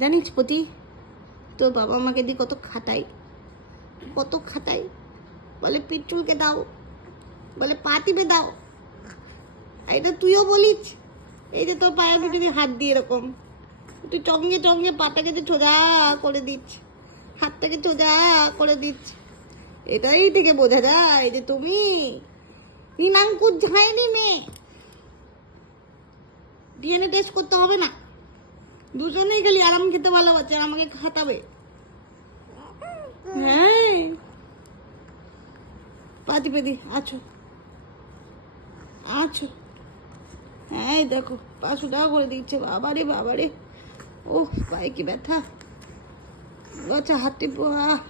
জানিস পতি, তোর বাবা আমাকে দিয়ে কত খাটাই, বলে পিঠ চুলকে দাও, বলে পা টিপে দাও। এটা তুইও বলিস। এই যে তোর পায়ের পিছনে হাত দিয়ে এরকম তুই চঙ্গে চঙ্গে পাটাকে যে সোজা করে দিচ্ছ, হাতটাকে সোজা করে দিচ্ছ। এটাই থেকে বোঝা যায় যে তুমি নীলাঙ্কুর ঝাঁয়নি মেয়ে। ডিএনএ টেস্ট করতে হবে না, দুজনেই খালি আরাম খেতে ভালোবাসে আর আমাকে খাটাবে। হ্যাঁ, পা টিপে দি, আছো আছো। হ্যাঁ দেখো পা সোজা করে দিচ্ছে। বাবারে, ও পায়ে কি ব্যথা। আচ্ছা হাত টিপো,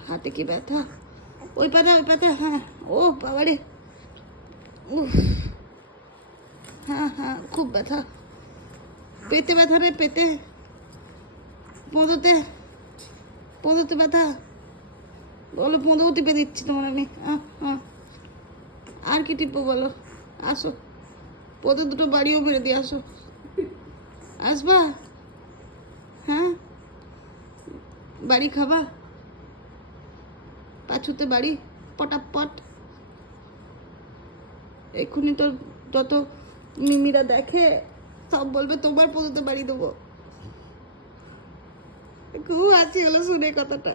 হাতে কি ব্যথা। ওই পাতা, হ্যাঁ। ও বাবারে, উফ, হ্যাঁ খুব ব্যথা। পেতে ব্যথা রে, পেতে, পোঁদোতে ব্যথা। বলো পোঁদোও টিপে দিচ্ছি তোমার আমি। আর কি টিপো বলো, আসো। পোঁদো দুটো বাড়িও মেরে দিয়ে আসো। আসবা? হ্যাঁ, বাড়ি খাবা? পাছুতে বাড়ি পটাপট। এক্ষুনি তো যত মিমিরা দেখে সব বলবে তোমার পোঁদোতে বাড়ি দেবো। খুব হাসি হলো শুনে কথাটা।